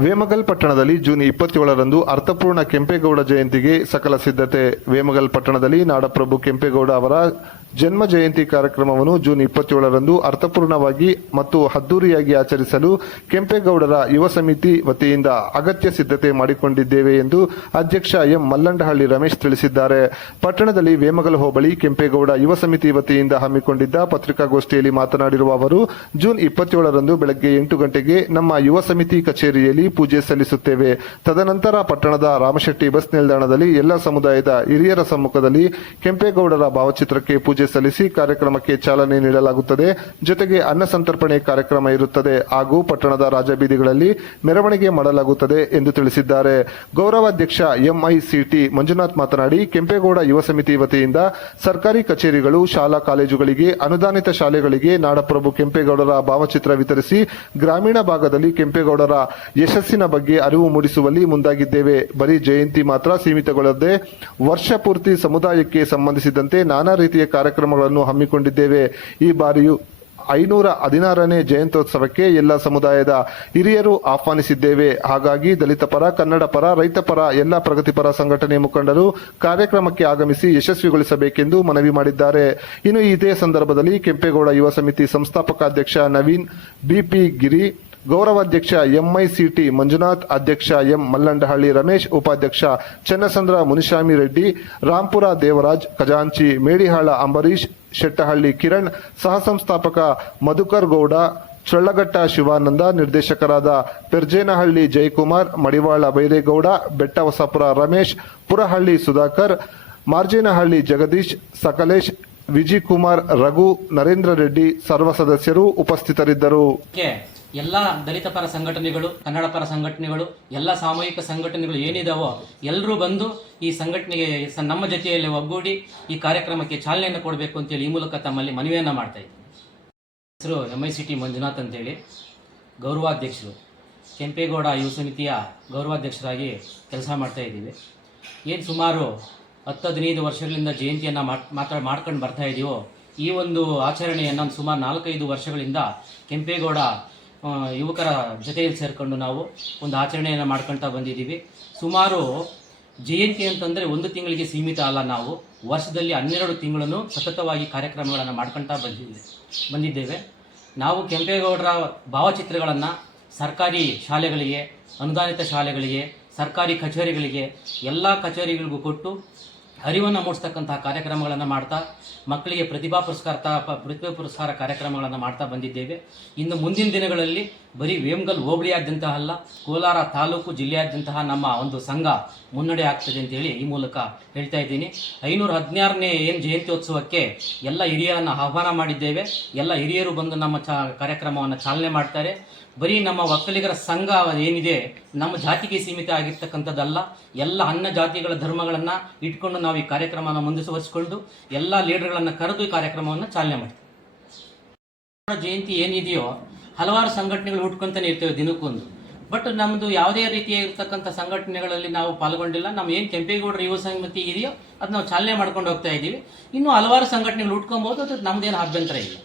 ವೇಮಗಲ್ ಪಟ್ಟಣದಲ್ಲಿ ಜೂನ್ ಇಪ್ಪತ್ತೇಳರಂದು ಅರ್ಥಪೂರ್ಣ ಕೆಂಪೇಗೌಡ ಜಯಂತಿಗೆ ಸಕಲ ಸಿದ್ಧತೆ. ವೇಮಗಲ್ ಪಟ್ಟಣದಲ್ಲಿ ನಾಡಪ್ರಭು ಕೆಂಪೇಗೌಡ ಅವರ ಜನ್ಮ ಜಯಂತಿ ಕಾರ್ಯಕ್ರಮವನ್ನು ಜೂನ್ ಇಪ್ಪತ್ತೇಳರಂದು ಅರ್ಥಪೂರ್ಣವಾಗಿ ಮತ್ತು ಅದ್ದೂರಿಯಾಗಿ ಆಚರಿಸಲು ಕೆಂಪೇಗೌಡರ ಯುವ ಸಮಿತಿ ವತಿಯಿಂದ ಅಗತ್ಯ ಸಿದ್ಧತೆ ಮಾಡಿಕೊಂಡಿದ್ದೇವೆ ಎಂದು ಅಧ್ಯಕ್ಷ ಎಂ ಮಲ್ಲಂಡಹಳ್ಳಿ ರಮೇಶ್ ತಿಳಿಸಿದ್ದಾರೆ. ಪಟ್ಟಣದಲ್ಲಿ ವೇಮಗಲ ಹೋಬಳಿ ಕೆಂಪೇಗೌಡ ಯುವ ಸಮಿತಿ ವತಿಯಿಂದ ಹಮ್ಮಿಕೊಂಡಿದ್ದ ಪತ್ರಿಕಾಗೋಷ್ಠಿಯಲ್ಲಿ ಮಾತನಾಡಿರುವ ಅವರು, ಜೂನ್ ಇಪ್ಪತ್ತೇಳರಂದು ಬೆಳಗ್ಗೆ ಎಂಟು ಗಂಟೆಗೆ ನಮ್ಮ ಯುವ ಸಮಿತಿ ಕಚೇರಿಯಲ್ಲಿ ಪೂಜೆ ಸಲ್ಲಿಸುತ್ತೇವೆ. ತದನಂತರ ಪಟ್ಟಣದ ರಾಮಶೆಟ್ಟಿ ಬಸ್ ನಿಲ್ದಾಣದಲ್ಲಿ ಎಲ್ಲ ಸಮುದಾಯದ ಹಿರಿಯರ ಸಮ್ಮುಖದಲ್ಲಿ ಕೆಂಪೇಗೌಡರ ಭಾವಚಿತ್ರಕ್ಕೆ ಪೂಜೆ ಸಲ್ಲಿಸಿ ಕಾರ್ಯಕ್ರಮಕ್ಕೆ ಚಾಲನೆ ನೀಡಲಾಗುತ್ತದೆ. ಜೊತೆಗೆ ಅನ್ನ ಸಂತರ್ಪಣೆ ಕಾರ್ಯಕ್ರಮ ಇರುತ್ತದೆ ಹಾಗೂ ಪಟ್ಟಣದ ರಾಜಬೀದಿಗಳಲ್ಲಿ ಮೆರವಣಿಗೆ ಮಾಡಲಾಗುತ್ತದೆ ಎಂದು ತಿಳಿಸಿದ್ದಾರೆ. ಗೌರವಾಧ್ಯಕ್ಷ ಎಂಐಸಿಟಿ ಮಂಜುನಾಥ್ ಮಾತನಾಡಿ, ಕೆಂಪೇಗೌಡ ಯುವ ಸಮಿತಿ ವತಿಯಿಂದ ಸರ್ಕಾರಿ ಕಚೇರಿಗಳು, ಶಾಲಾ ಕಾಲೇಜುಗಳಿಗೆ, ಅನುದಾನಿತ ಶಾಲೆಗಳಿಗೆ ನಾಡಪ್ರಭು ಕೆಂಪೇಗೌಡರ ಭಾವಚಿತ್ರ ವಿತರಿಸಿ ಗ್ರಾಮೀಣ ಭಾಗದಲ್ಲಿ ಕೆಂಪೇಗೌಡರ ಯಶಸ್ಸಿನ ಬಗ್ಗೆ ಅರಿವು ಮೂಡಿಸುವಲ್ಲಿ ಮುಂದಾಗಿದ್ದೇವೆ. ಬರೀ ಜಯಂತಿ ಮಾತ್ರ ಸೀಮಿತಗೊಳ್ಳದೆ, ವರ್ಷ ಪೂರ್ತಿ ಸಮುದಾಯಕ್ಕೆ ಸಂಬಂಧಿಸಿದಂತೆ ನಾನಾ ರೀತಿಯ ಕಾರ್ಯಕ್ರಮಗಳನ್ನು ಹಮ್ಮಿಕೊಂಡಿದ್ದೇವೆ. ಈ ಬಾರಿಯು ಐನೂರ ಹದಿನಾರನೇ ಜಯಂತ್ಯೋತ್ಸವಕ್ಕೆ ಎಲ್ಲ ಸಮುದಾಯದ ಹಿರಿಯರು ಆಹ್ವಾನಿಸಿದ್ದೇವೆ. ಹಾಗಾಗಿ ದಲಿತ ಪರ, ಕನ್ನಡ ಪರ, ರೈತ ಪರ, ಎಲ್ಲ ಪ್ರಗತಿಪರ ಸಂಘಟನೆ ಮುಖಂಡರು ಕಾರ್ಯಕ್ರಮಕ್ಕೆ ಆಗಮಿಸಿ ಯಶಸ್ವಿಗೊಳಿಸಬೇಕೆಂದು ಮನವಿ ಮಾಡಿದ್ದಾರೆ. ಇನ್ನು ಇದೇ ಸಂದರ್ಭದಲ್ಲಿ ಕೆಂಪೇಗೌಡ ಯುವ ಸಮಿತಿ ಸಂಸ್ಥಾಪಕ ಅಧ್ಯಕ್ಷ ನವೀನ್ ಬಿಪಿ ಗಿರಿ ಗೌರವಾಧ್ಯಕ್ಷ ಎಂಐಸಿಟಿ ಮಂಜುನಾಥ್, ಅಧ್ಯಕ್ಷ ಎಂ ಮಲ್ಲಂಡಹಳ್ಳಿ ರಮೇಶ್, ಉಪಾಧ್ಯಕ್ಷ ಚನ್ನಸಂದ್ರ ಮುನಿಸ್ವಾಮಿ ರೆಡ್ಡಿ, ರಾಂಪುರ ದೇವರಾಜ್, ಖಜಾಂಚಿ ಮೇಡಿಹಾಳ ಅಂಬರೀಶ್ ಶೆಟ್ಟಹಳ್ಳಿ ಕಿರಣ್ ಸಹ ಸಂಸ್ಥಾಪಕ ಮಧುಕರ್ ಗೌಡ ಚಳ್ಳಘಟ್ಟ ಶಿವಾನಂದ, ನಿರ್ದೇಶಕರಾದ ಪೆರ್ಜೇನಹಳ್ಳಿ ಜಯಕುಮಾರ್, ಮಡಿವಾಳ ಬೈರೇಗೌಡ ಬೆಟ್ಟವಸಪುರ ರಮೇಶ್, ಪುರಹಳ್ಳಿ ಸುಧಾಕರ್, ಮಾರ್ಜೇನಹಳ್ಳಿ ಜಗದೀಶ್, ಸಕಲೇಶ್, ವಿಜಿಕುಮಾರ್ ರಘು, ನರೇಂದ್ರ ರೆಡ್ಡಿ, ಸರ್ವ ಸದಸ್ಯರು ಉಪಸ್ಥಿತರಿದ್ದರು. ಎಲ್ಲ ದಲಿತ ಪರ ಸಂಘಟನೆಗಳು, ಕನ್ನಡ ಪರ ಸಂಘಟನೆಗಳು, ಎಲ್ಲ ಸಾಮೂಹಿಕ ಸಂಘಟನೆಗಳು ಏನಿದಾವೋ ಎಲ್ಲರೂ ಬಂದು ಈ ಸಂಘಟನೆಗೆ ನಮ್ಮ ಜೊತೆಯಲ್ಲಿ ಒಗ್ಗೂಡಿ ಈ ಕಾರ್ಯಕ್ರಮಕ್ಕೆ ಚಾಲನೆಯನ್ನು ಕೊಡಬೇಕು ಅಂತೇಳಿ ಈ ಮೂಲಕ ತಮ್ಮಲ್ಲಿ ಮನವಿಯನ್ನು ಮಾಡ್ತಾ ಇದ್ದೀನಿ ಹೆಸರು M I C T Manjunath ಅಂತೇಳಿ. ಗೌರವಾಧ್ಯಕ್ಷರು. ಕೆಂಪೇಗೌಡ ಯುವ ಸಮಿತಿಯ ಗೌರವಾಧ್ಯಕ್ಷರಾಗಿ ಕೆಲಸ ಮಾಡ್ತಾ ಇದ್ದೀವಿ. ಏನು ಸುಮಾರು ಹತ್ತು, ಹದಿನೈದು ವರ್ಷಗಳಿಂದ ಜಯಂತಿಯನ್ನು ಮಾತ್ರ ಮಾಡ್ಕೊಂಡು ಬರ್ತಾ ಇದೆಯೋ ಈ ಒಂದು ಆಚರಣೆಯನ್ನು ಸುಮಾರು ನಾಲ್ಕೈದು ವರ್ಷಗಳಿಂದ ಕೆಂಪೇಗೌಡ ಯುವಕರ ಜೊತೆಯಲ್ಲಿ ಸೇರಿಕೊಂಡು ನಾವು ಒಂದು ಆಚರಣೆಯನ್ನು ಮಾಡ್ಕೊಳ್ತಾ ಬಂದಿದ್ದೀವಿ. ಸುಮಾರು ಜಯಂತಿ ಅಂತಂದರೆ ಒಂದು ತಿಂಗಳಿಗೆ ಸೀಮಿತ ಅಲ್ಲ ನಾವು. ವರ್ಷದಲ್ಲಿ ಹನ್ನೆರಡು ತಿಂಗಳನ್ನು ಸತತವಾಗಿ ಕಾರ್ಯಕ್ರಮಗಳನ್ನು ಮಾಡ್ಕೊಳ್ತಾ ಬಂದಿದ್ದೆ ಬಂದಿದ್ದೇವೆ. ನಾವು ಕೆಂಪೇಗೌಡರ ಭಾವಚಿತ್ರಗಳನ್ನು ಸರ್ಕಾರಿ ಶಾಲೆಗಳಿಗೆ, ಅನುದಾನಿತ ಶಾಲೆಗಳಿಗೆ, ಸರ್ಕಾರಿ ಕಚೇರಿಗಳಿಗೆ, ಎಲ್ಲ ಕಚೇರಿಗಳಿಗೂ ಕೊಟ್ಟು ಅರಿವನ್ನು ಮೂಡಿಸ್ತಕ್ಕಂತಹ ಕಾರ್ಯಕ್ರಮಗಳನ್ನು ಮಾಡ್ತಾ, ಮಕ್ಕಳಿಗೆ ಪ್ರತಿಭಾ ಪುರಸ್ಕಾರ ಪ್ರತಿಭಾ ಪುರಸ್ಕಾರ ಕಾರ್ಯಕ್ರಮಗಳನ್ನು ಮಾಡ್ತಾ ಬಂದಿದ್ದೇವೆ. ಇನ್ನು ಮುಂದಿನ ದಿನಗಳಲ್ಲಿ ಬರೀ ವೇಮಗಲ್ ಹೋಬಳಿಯಾದ್ಯಂತ ಅಲ್ಲ, ಕೋಲಾರ ತಾಲೂಕು ಜಿಲ್ಲೆಯಾದ್ಯಂತಹ ನಮ್ಮ ಒಂದು ಸಂಘ ಮುನ್ನಡೆ ಆಗ್ತದೆ ಅಂತೇಳಿ ಈ ಮೂಲಕ ಹೇಳ್ತಾ ಇದ್ದೀನಿ. ಐನೂರ ಹದಿನಾರನೇ ಏನು ಜಯಂತ್ಯೋತ್ಸವಕ್ಕೆ ಎಲ್ಲ ಹಿರಿಯರನ್ನು ಆಹ್ವಾನ ಮಾಡಿದ್ದೇವೆ. ಎಲ್ಲ ಹಿರಿಯರು ಬಂದು ನಮ್ಮ ಚ ಕಾರ್ಯಕ್ರಮವನ್ನು ಚಾಲನೆ ಮಾಡ್ತಾರೆ. ಬರೀ ನಮ್ಮ ಒಕ್ಕಲಿಗರ ಸಂಘ ಏನಿದೆ, ನಮ್ಮ ಜಾತಿಗೆ ಸೀಮಿತ ಆಗಿರ್ತಕ್ಕಂಥದ್ದಲ್ಲ, ಎಲ್ಲ ಅನ್ನ ಜಾತಿಗಳ ಧರ್ಮಗಳನ್ನು ಇಟ್ಕೊಂಡು ನಾವು ಈ ಕಾರ್ಯಕ್ರಮವನ್ನು ಮುಂದುವರಿಸಿಕೊಂಡು ಎಲ್ಲ ಲೀಡರ್ಗಳನ್ನು ಕರೆದು ಈ ಕಾರ್ಯಕ್ರಮವನ್ನು ಚಾಲನೆ ಮಾಡ್ತೀವಿ. ಜಯಂತಿ ಏನಿದೆಯೋ ಹಲವಾರು ಸಂಘಟನೆಗಳು ಹುಟ್ಕೊಂತಾನೆ ಇರ್ತೇವೆ ದಿನಕ್ಕೊಂದು. ಬಟ್ ನಮ್ಮದು ಯಾವುದೇ ರೀತಿಯ ಇರತಕ್ಕಂಥ ಸಂಘಟನೆಗಳಲ್ಲಿ ನಾವು ಪಾಲ್ಗೊಂಡಿಲ್ಲ. ನಮ್ಮ ಏನು ಕೆಂಪೇಗೌಡರ ಯುವ ಸಮಿತಿ ಇದೆಯೋ ಅದು ನಾವು ಚಾಲನೆ ಮಾಡ್ಕೊಂಡು ಹೋಗ್ತಾ ಇದ್ದೀವಿ. ಇನ್ನು ಹಲವಾರು ಸಂಘಟನೆಗಳು ಹುಟ್ಕೊಬೋದು, ಅದು ನಮ್ದೇನು ಅಭ್ಯಂತರ ಇಲ್ಲ.